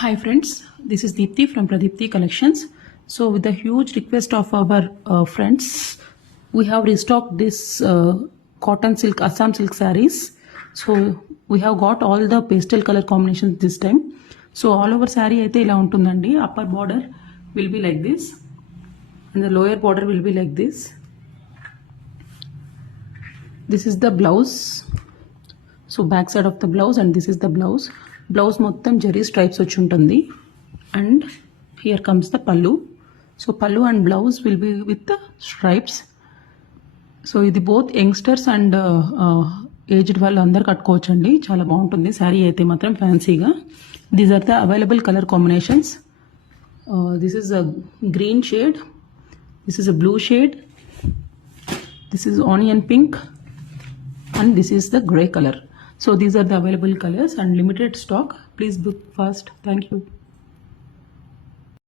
Hi friends, this is Deepthi from Pradipti Collections. So with the huge request of our friends, we have restocked this cotton silk, Assam silk sarees. So we have got all the pastel color combinations this time. So all over saree అయితే ఇలా ఉంటుందండి. Upper border will be like this and the lower border will be like this. This is the blouse. So back side of the blouse and this is the blouse. Blouse మొత్తం zari stripes వచ్చి ఉంటుంది and here comes the pallu. So pallu and blouse will be with the stripes. So ఇది both youngsters and aged వాళ్ళు అందరు కట్టుకోవచ్చండి. చాలా బాగుంటుంది శారీ అయితే మాత్రం ఫ్యాన్సీగా. These are the available colour combinations. This is a green shade, this is a blue shade, this is onion pink and this is the gray color. So these are the available colors and limited stock. Please book fast. Thank you.